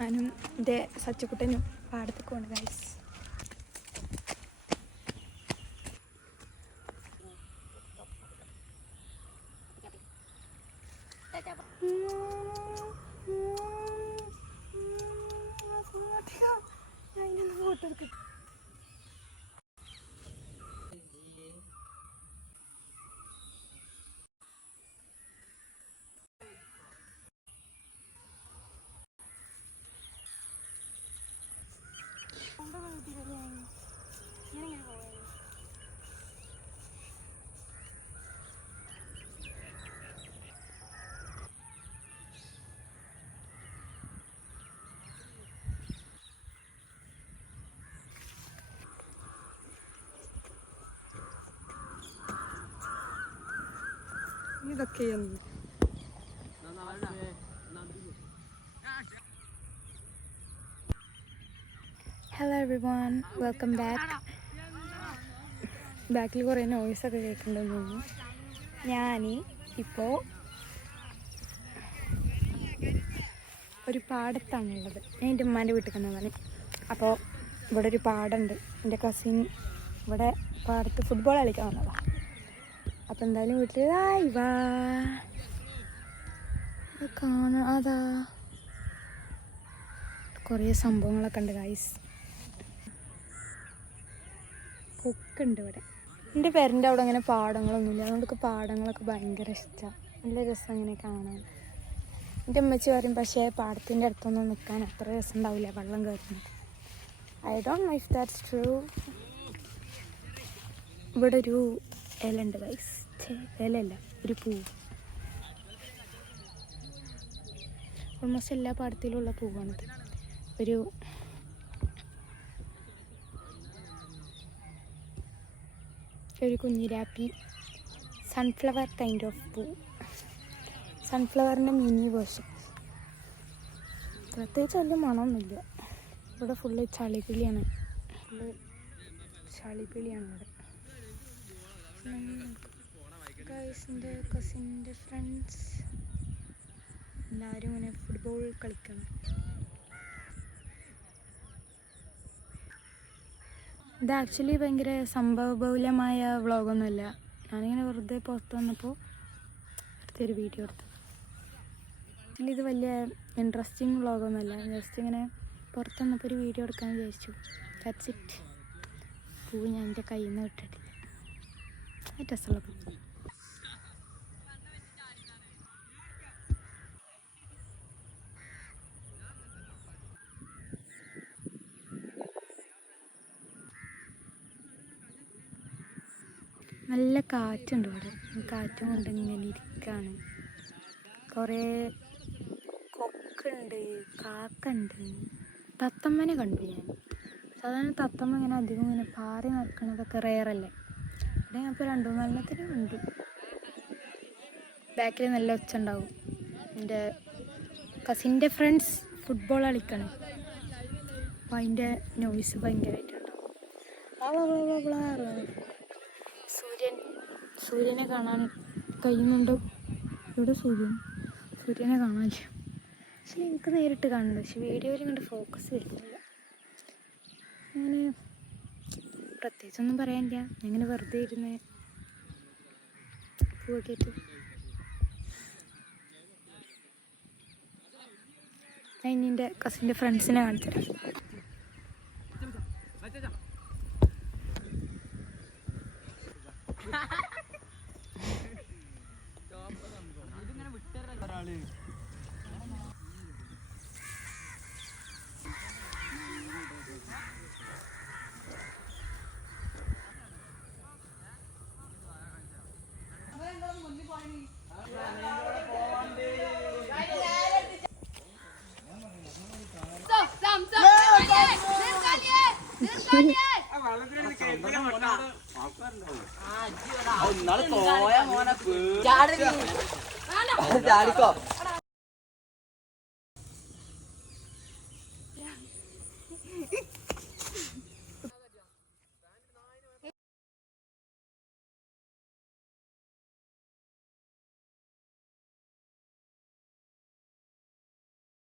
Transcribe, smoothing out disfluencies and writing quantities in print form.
ഞാനും എൻ്റെ സച്ചക്കുട്ടനും പാടത്തേക്ക് പോകണം ഗൈസ്. ഫോട്ടോ എടുക്കട്ടെ. ഇതൊക്കെയാണ് ഹലോ എവരിവൺ, വെൽക്കം ബാക്ക്. ബാക്കിൽ കുറേ നോയ്സൊക്കെ കേൾക്കുന്നുണ്ടെന്ന് തോന്നുന്നു. ഞാൻ ഇപ്പോൾ ഒരു പാടത്താണുള്ളത്. ഞാൻ എൻ്റെ ഉമ്മാൻ്റെ വീട്ടിൽ വന്നതാണ്. അപ്പോൾ ഇവിടെ ഒരു പാടമുണ്ട്. എൻ്റെ കസിൻ ഇവിടെ പാടത്ത് ഫുട്ബോൾ കളിക്കാൻ വന്നതാണ്. അപ്പം എന്തായാലും വീട്ടിൽ വാ കാണാം. അതാ കുറേ സംഭവങ്ങളൊക്കെ ഉണ്ട് ഗൈസ്. കൊക്കുണ്ട് ഇവിടെ. എൻ്റെ പേരൻ്റെ അവിടെ അങ്ങനെ പാടങ്ങളൊന്നുമില്ല. അതുകൊണ്ടൊക്കെ പാടങ്ങളൊക്കെ ഭയങ്കര ഇഷ്ടമാണ്. നല്ല രസം അങ്ങനെ കാണാൻ. എൻ്റെ അമ്മച്ചി പറയും, പക്ഷേ പാടത്തിൻ്റെ അടുത്തൊന്നും നിൽക്കാൻ അത്ര രസം ഉണ്ടാവില്ല, വെള്ളം കയറുന്നത്. I don't know if that's true. ഇവിടെ ഒരു ഇല ഉണ്ട് ഗൈസ്. ഇലയല്ല, ഒരു പൂവ്. ഓൾമോസ്റ്റ് എല്ലാ പാടത്തിലുള്ള പൂവാണിത്. ഒരു കുഞ്ഞിരാപ്പി, സൺഫ്ലവർ കൈൻഡ് ഓഫ് പൂ. സൺഫ്ലവറിൻ്റെ മിനി വേർഷൻ. പ്രത്യേകിച്ച് വലിയ മണമൊന്നുമില്ല. ഇവിടെ ഫുള്ള് ചളിപ്പിളിയാണ്. ഇവിടെ ഗൈസിൻ്റെ കസിൻ്റെ ഫ്രണ്ട്സ് എല്ലാവരും ഇങ്ങനെ ഫുട്ബോൾ കളിക്കണം. ഇത് ആക്ച്വലി ഭയങ്കര സംഭവബഹുലമായ വ്ളോഗൊന്നുമല്ല. ഞാനിങ്ങനെ വെറുതെ പുറത്ത് വന്നപ്പോൾ അടുത്തൊരു വീഡിയോ എടുത്തു. ആക്ച്വലി ഇത് വലിയ ഇൻട്രസ്റ്റിംഗ് വ്ളോഗൊന്നുമല്ല. ജസ്റ്റ് ഇങ്ങനെ പുറത്ത് വന്നപ്പോൾ ഒരു വീഡിയോ എടുക്കാൻ വിചാരിച്ചു. That's it. പൂവ് ഞാൻ എൻ്റെ കയ്യിൽ നിന്ന് വിട്ടിട്ടില്ല. രസമുള്ള പൂ. നല്ല കാറ്റുണ്ട് ഇവിടെ. കാറ്റും കൊണ്ട് ഇങ്ങനെ ഇരിക്കുകയാണ്. കുറേ കൊക്കുണ്ട്, കാക്കുണ്ട്, തത്തമ്മനെ കണ്ടു ഞാൻ. സാധാരണ തത്തമ്മ ഇങ്ങനെ അധികം ഇങ്ങനെ പാറി നടക്കണതൊക്കെ റെയറല്ലേ. ഇവിടെ ഞാൻ ഇപ്പോൾ 2-3 എണ്ണത്തിന് കണ്ടു. ബാക്കിൽ നല്ല ഒച്ച ഉണ്ടാവും. എൻ്റെ കസിൻ്റെ ഫ്രണ്ട്സ് ഫുട്ബോൾ കളിക്കണം. അപ്പോൾ അതിൻ്റെ നോയ്സ് ഭയങ്കരമായിട്ടുണ്ടാവും. സൂര്യനെ കാണാൻ കഴിയുന്നുണ്ടോ? ഇവിടെ സൂര്യനെ കാണാനില്ല. പക്ഷെ എനിക്ക് നേരിട്ട് കാണുന്നുണ്ട്. പക്ഷെ വീഡിയോയിൽ ഇങ്ങോട്ട് ഫോക്കസ് വരുന്നില്ല. അങ്ങനെ പ്രത്യേകിച്ചൊന്നും പറയാനില്ല. അങ്ങനെ വെറുതെ ഇരുന്ന് പൂവൊക്കെ ഇട്ട് ഞാൻ ഇനി എൻ്റെ കസിൻ്റെ ഫ്രണ്ട്സിനെ കാണിച്ചുതരാം. ചാടിക്കോ